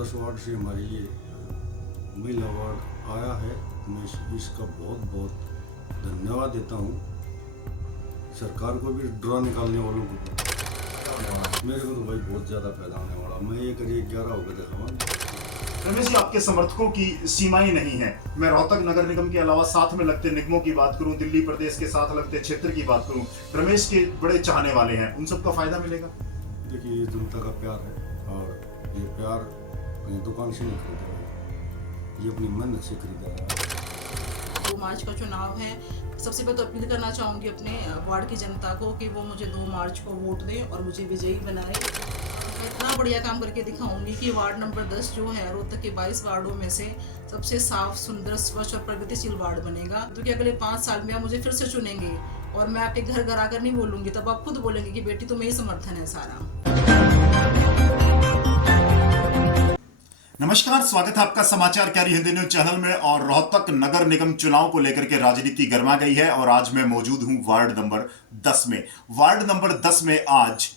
10 ward से हमारे ये महिला वार्ड आया है। मैं इसका बहुत बहुत धन्यवाद देता हूँ सरकार को भी, ड्रा निकालने वालों को। मेरे को तो भाई बहुत ज़्यादा फायदा होने वाला। मैं ये करिए 11 होकर दिखाऊंगा। रमेश जी, आपके समर्थकों की सीमाएं नहीं है। मैं रोहतक नगर निगम के अलावा साथ में लगते निगमों की बात करूं, दिल्ली प्रदेश के साथ लगते क्षेत्र की बात करूं, रमेश के बड़े चाहने वाले हैं। उन सबका फायदा मिलेगा। देखिए, ये जनता का प्यार है और ये प्यार कहीं दुकान से नहीं खरीदा है, ये अपनी मेहनत से खरीदा है। 2 मार्च का चुनाव है। सबसे पहले तो अपील करना चाहूँगी अपने वार्ड की जनता को कि वो मुझे 2 मार्च को वोट दें और मुझे विजयी बनाए। मैं इतना बढ़िया काम करके दिखाऊंगी कि वार्ड नंबर 10 जो है रोहतक के 22 वार्डों में से सबसे साफ, सुंदर, स्वच्छ और प्रगतिशील वार्ड बनेगा। क्योंकि अगले 5 साल में आप मुझे फिर से चुनेंगे और मैं आपके घर घर आकर नहीं बोलूँगी, तब आप खुद बोलेंगे कि बेटी तुम्हें ही समर्थन है सारा। नमस्कार, स्वागत है आपका समाचार कैरी हिंदी न्यूज चैनल में। और रोहतक नगर निगम चुनाव को लेकर के राजनीति गर्मा गई है और आज मैं मौजूद हूं वार्ड नंबर 10 में। वार्ड नंबर 10 में आज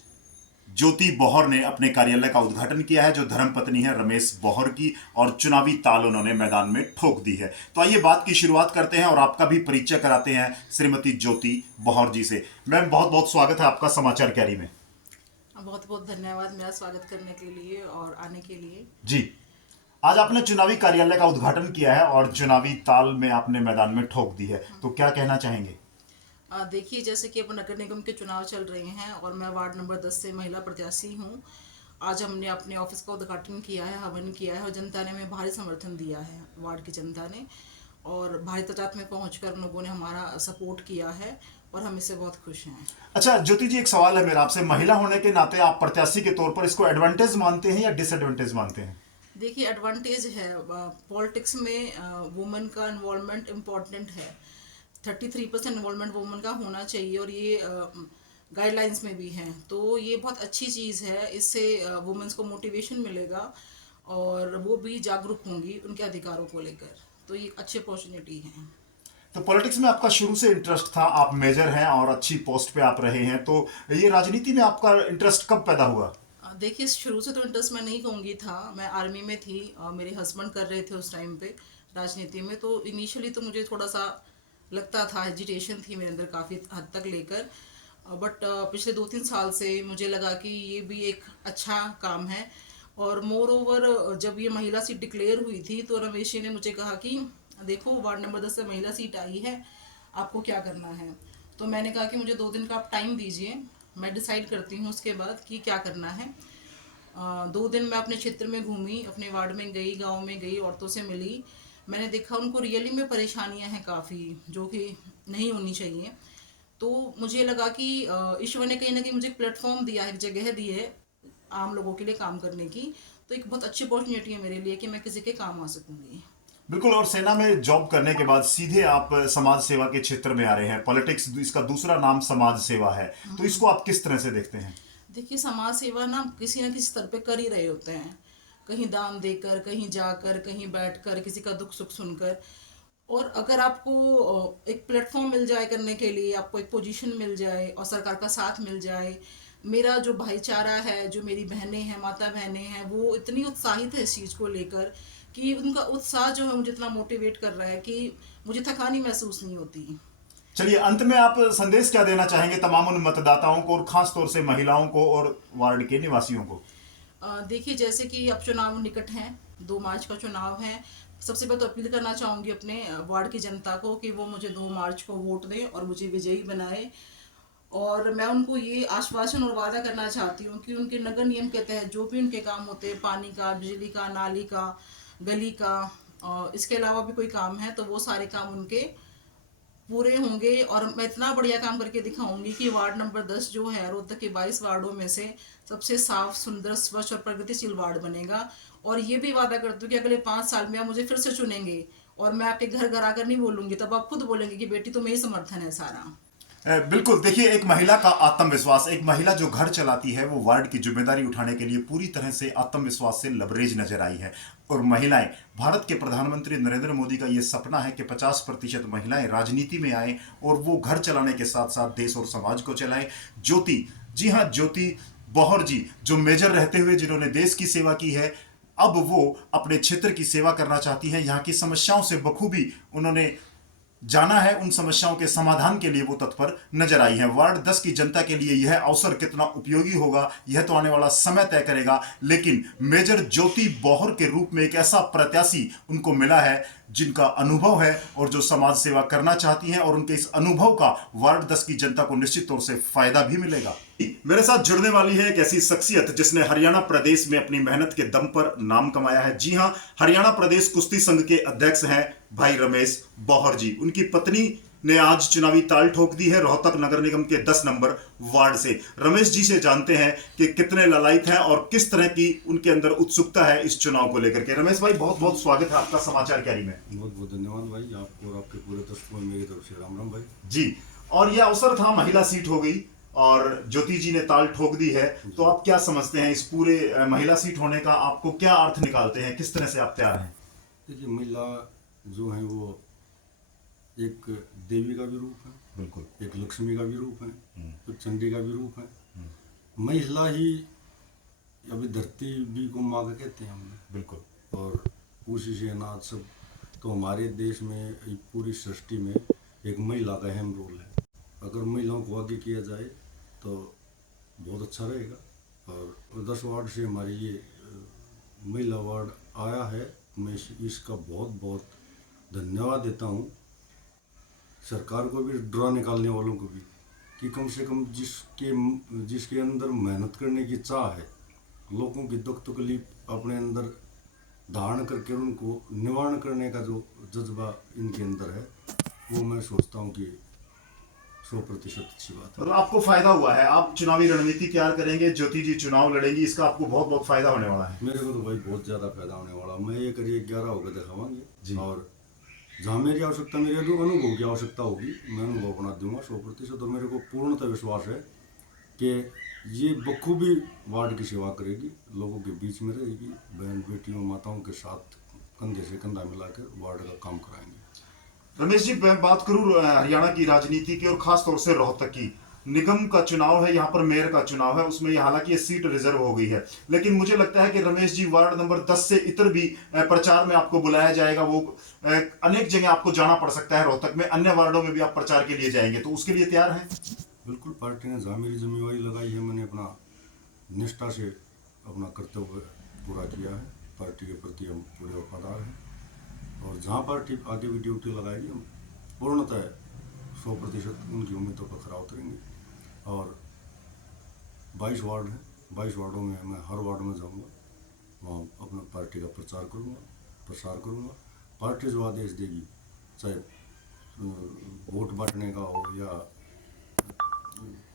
ज्योति बौहर ने अपने कार्यालय का उद्घाटन किया है, जो धर्मपत्नी है रमेश बौहर की, और चुनावी ताल उन्होंने मैदान में ठोक दी है। तो आइए बात की शुरुआत करते हैं और आपका भी परिचय कराते हैं श्रीमती ज्योति बौहर जी से। मैम, बहुत बहुत स्वागत है आपका समाचार कैरी में। बहुत बहुत धन्यवाद मेरा स्वागत करने के लिए और आने के लिए। जी, आज आपने चुनावी कार्यालय का उद्घाटन किया है और चुनावी ताल में आपने मैदान में ठोक दी है, तो क्या कहना चाहेंगे? देखिए, जैसे कि अब नगर निगम के चुनाव चल रहे हैं और मैं वार्ड नंबर 10 से महिला प्रत्याशी हूँ। आज हमने अपने ऑफिस का उद्घाटन किया है, हवन किया है और जनता ने हमें भारी समर्थन दिया है। वार्ड की जनता ने और भारी तादाद में पहुंचकर लोगों ने हमारा सपोर्ट किया है और हम इससे बहुत खुश हैं। अच्छा ज्योति जी, एक सवाल है मेरा आपसे। महिला होने के नाते आप प्रत्याशी के तौर पर इसको एडवांटेज मानते हैं या डिसएडवांटेज मानते हैं? देखिए, एडवांटेज है। पॉलिटिक्स में वुमेन का इन्वॉल्वमेंट इम्पॉर्टेंट है। 33% इन्वॉल्वमेंट वुमेन का होना चाहिए और ये गाइडलाइंस में भी है। तो ये बहुत अच्छी चीज़ है। इससे वुमेन्स को मोटिवेशन मिलेगा और वो भी जागरूक होंगी उनके अधिकारों को लेकर। तो ये अच्छी अपॉर्चुनिटी है। तो पॉलिटिक्स में आपका शुरू से इंटरेस्ट था, आप मेजर हैं और अच्छी पोस्ट पे आप रहे हैं, तो ये राजनीति में आपका इंटरेस्ट कब पैदा हुआ? देखिए, शुरू से तो इंटरेस्ट मैं नहीं कहूँगी था। मैं आर्मी में थी और मेरे हस्बैंड कर रहे थे उस टाइम पे राजनीति में। तो इनिशियली तो मुझे थोड़ा सा लगता था, हेजिटेशन थी मेरे अंदर काफ़ी हद तक लेकर। बट पिछले 2-3 साल से मुझे लगा कि ये भी एक अच्छा काम है। और मोर ओवर जब ये महिला सीट डिक्लेयर हुई थी तो रमेश जी ने मुझे कहा कि देखो, वार्ड नंबर 10 से महिला सीट आई है, आपको क्या करना है। तो मैंने कहा कि मुझे 2 दिन का आप टाइम दीजिए, मैं डिसाइड करती हूँ उसके बाद कि क्या करना है। 2 दिन मैं अपने क्षेत्र में घूमी, अपने वार्ड में गई, गांव में गई, औरतों से मिली। मैंने देखा उनको रियली में परेशानियां हैं काफ़ी, जो कि नहीं होनी चाहिए। तो मुझे लगा कि ईश्वर ने कहीं ना कहीं मुझे एक प्लेटफॉर्म दिया है, एक जगह दी है आम लोगों के लिए काम करने की। तो एक बहुत अच्छी अपॉर्चुनिटी है मेरे लिए कि मैं किसी के काम आ सकूंगी। बिल्कुल। और सेना में जॉब करने के बाद सीधे आप समाज सेवा के क्षेत्र में आ रहे हैं। पॉलिटिक्स, इसका दूसरा नाम समाज सेवा है, तो इसको आप किस तरह से देखते हैं? देखिए, समाज सेवा ना किसी स्तर पे कर ही रहे होते हैं। कहीं दान देकर, कहीं जाकर, कहीं बैठकर, किसी का दुख सुख सुनकर। और अगर आपको एक प्लेटफॉर्म मिल जाए करने के लिए, आपको एक पोजीशन मिल जाए और सरकार का साथ मिल जाए। मेरा जो भाईचारा है, जो मेरी बहनें हैं, माता बहनें हैं, वो इतनी उत्साहित है इस चीज़ को लेकर कि उनका उत्साह जो है मुझे इतना मोटिवेट कर रहा है कि मुझे थकानी महसूस नहीं होती। चलिए, अंत में आप संदेश क्या देना चाहेंगे तमाम उन मतदाताओं को और खास तौर से महिलाओं को और वार्ड के निवासियों को? देखिए, जैसे कि अब चुनाव निकट हैं, 2 मार्च का चुनाव है। सबसे पहले तो अपील करना चाहूँगी अपने वार्ड की जनता को कि वो मुझे 2 मार्च को वोट दें और मुझे विजयी बनाए। और मैं उनको ये आश्वासन और वादा करना चाहती हूँ कि उनके नगर नियम के तहत जो भी उनके काम होते हैं, पानी का, बिजली का, नाली का, गली का, और इसके अलावा भी कोई काम है, तो वो सारे काम उनके पूरे होंगे। और मैं इतना बढ़िया काम करके दिखाऊंगी कि वार्ड नंबर 10 जो है रोहतक के 22 वार्डों में से सबसे साफ, सुंदर, स्वच्छ और प्रगतिशील वार्ड बनेगा। और ये भी वादा करती हूँ कि अगले 5 साल में आप मुझे फिर से चुनेंगे और मैं आपके घर घर आकर नहीं बोलूंगी, तब आप खुद बोलेंगे कि बेटी तुम्हें ही समर्थन है सारा। बिल्कुल। देखिए, एक महिला का आत्मविश्वास, एक महिला जो घर चलाती है, वो वार्ड की जिम्मेदारी उठाने के लिए पूरी तरह से आत्मविश्वास से लबरेज नजर आई है। और महिलाएं, भारत के प्रधानमंत्री नरेंद्र मोदी का ये सपना है कि 50% महिलाएं राजनीति में आए और वो घर चलाने के साथ साथ देश और समाज को चलाएं। ज्योति, जी हाँ, ज्योति बौहर जी, जो मेजर रहते हुए जिन्होंने देश की सेवा की है, अब वो अपने क्षेत्र की सेवा करना चाहती हैं। यहाँ की समस्याओं से बखूबी उन्होंने जाना है, उन समस्याओं के समाधान के लिए वो तत्पर नजर आई है। वार्ड 10 की जनता के लिए यह अवसर कितना उपयोगी होगा यह तो आने वाला समय तय करेगा, लेकिन मेजर ज्योति बौहर के रूप में एक ऐसा प्रत्याशी उनको मिला है जिनका अनुभव है और जो समाज सेवा करना चाहती हैं, और उनके इस अनुभव का वार्ड 10 की जनता को निश्चित तौर से फायदा भी मिलेगा। मेरे साथ जुड़ने वाली है एक ऐसी शख्सियत जिसने हरियाणा प्रदेश में अपनी मेहनत के दम पर नाम कमाया है। जी हां, हरियाणा प्रदेश कुश्ती संघ के अध्यक्ष हैं भाई रमेश बौहर जी। उनकी पत्नी ने आज चुनावी ताल ठोक दी है रोहतक नगर निगम के 10 नंबर वार्ड से। रमेश जी से जानते हैं कि कितने ललायत हैं और किस तरह की उनके अंदर उत्सुकता है इस चुनाव को लेकर के। रमेश भाई, बहुत बहुत स्वागत है आपका समाचार क्यारी में। बहुत बहुत धन्यवाद भाई, आपको और आपके पूरे दर्शकों में मेरी तरफ से राम राम भाई जी। और यह अवसर था, महिला सीट हो गई और ज्योति जी ने ताल ठोक दी है, तो आप क्या समझते हैं इस पूरे महिला सीट होने का? आपको क्या अर्थ निकालते हैं, किस तरह से आप तैयार हैं? देखिए, महिला जो है वो एक देवी का भी रूप है, बिल्कुल, एक लक्ष्मी का भी रूप है, एक चंडी का भी रूप है। महिला ही अभी धरती भी को माँ का कहते हैं हमने, बिल्कुल। और उसी से अनाज सब। तो हमारे देश में पूरी सृष्टि में एक महिला का अहम रोल है। अगर महिलाओं को आगे किया जाए तो बहुत अच्छा रहेगा। और 10 वार्ड से हमारी ये महिला वार्ड आया है, मैं इसका बहुत बहुत धन्यवाद देता हूँ सरकार को भी, ड्रा निकालने वालों को भी, कि कम से कम जिसके अंदर मेहनत करने की चाह है, लोगों की दुख तकलीफ अपने अंदर धारण करके उनको निवारण करने का जो जज्बा इनके अंदर है, वो मैं सोचता हूँ कि 100% अच्छी बात है। मतलब आपको फायदा हुआ है, आप चुनावी रणनीति तैयार करेंगे, ज्योति जी चुनाव लड़ेंगी, इसका आपको बहुत बहुत फायदा होने वाला है। मेरे को तो भाई बहुत ज़्यादा फायदा होने वाला। मैं ये करिए 11 होकर दिखावांगे जी। और जहाँ मेरी आवश्यकता, मेरे जो अनुभव की आवश्यकता होगी, मैं अनुभव अपना दूंगा 100%। और मेरे को पूर्णतः विश्वास है कि ये बखूबी वार्ड की सेवा करेगी, लोगों के बीच में रहेगी, बहन बेटियों माताओं के साथ कंधे से कंधा मिलाकर वार्ड का काम कराएंगे। रमेश जी, मैं बात करूं हरियाणा की राजनीति की और खास तौर से रोहतक की। निगम का चुनाव है, यहाँ पर मेयर का चुनाव है, उसमें हालांकि ये सीट रिजर्व हो गई है, लेकिन मुझे लगता है कि रमेश जी वार्ड नंबर 10 से इतर भी प्रचार में आपको बुलाया जाएगा। वो अनेक जगह आपको जाना पड़ सकता है रोहतक में, अन्य वार्डों में भी आप प्रचार के लिए जाएंगे, तो उसके लिए तैयार हैं? बिल्कुल, पार्टी ने जहाँ मेरी जिम्मेवारी लगाई है, मैंने अपना निष्ठा से अपना कर्तव्य पूरा किया है। पार्टी के प्रति हम पूरे वफादार हैं और जहाँ पार्टी आगे भी ड्यूटी लगाएगी, हम पूर्णतः 100% उनकी उम्मीदों पर खरा उतरेंगे। और 22 वार्ड हैं, 22 वार्डों में मैं हर वार्ड में जाऊँगा, वहाँ अपना पार्टी का प्रसार करूँगा। पार्टी जो आदेश देगी, चाहे वोट बांटने का हो या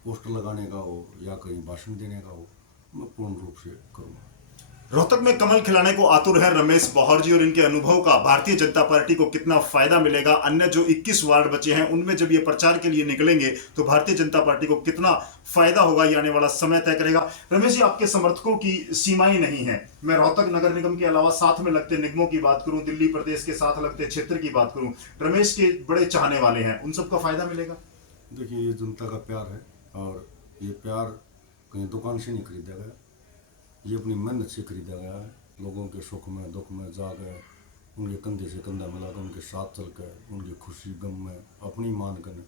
पोस्टर लगाने का हो या कहीं भाषण देने का हो, मैं पूर्ण रूप से करूँगा। रोहतक में कमल खिलाने को आतुर है रमेश बौहर जी, और इनके अनुभव का भारतीय जनता पार्टी को कितना फायदा मिलेगा, अन्य जो 21 वार्ड बचे हैं उनमें जब ये प्रचार के लिए निकलेंगे तो भारतीय जनता पार्टी को कितना फायदा होगा, ये आने वाला समय तय करेगा। रमेश जी, आपके समर्थकों की सीमाएं नहीं है। मैं रोहतक नगर निगम के अलावा साथ में लगते निगमों की बात करूं, दिल्ली प्रदेश के साथ लगते क्षेत्र की बात करूं, रमेश के बड़े चाहने वाले हैं, उन सबका फायदा मिलेगा। देखिए, ये जनता का प्यार है और ये प्यार कहीं दुकान से नहीं खरीदा गया, ये अपनी मेहनत से खरीदा गया है। लोगों के सुख में दुख में जाकर उनके कंधे से कंधा मिलाकर उनके साथ चलकर उनकी खुशी गम में अपनी मान कर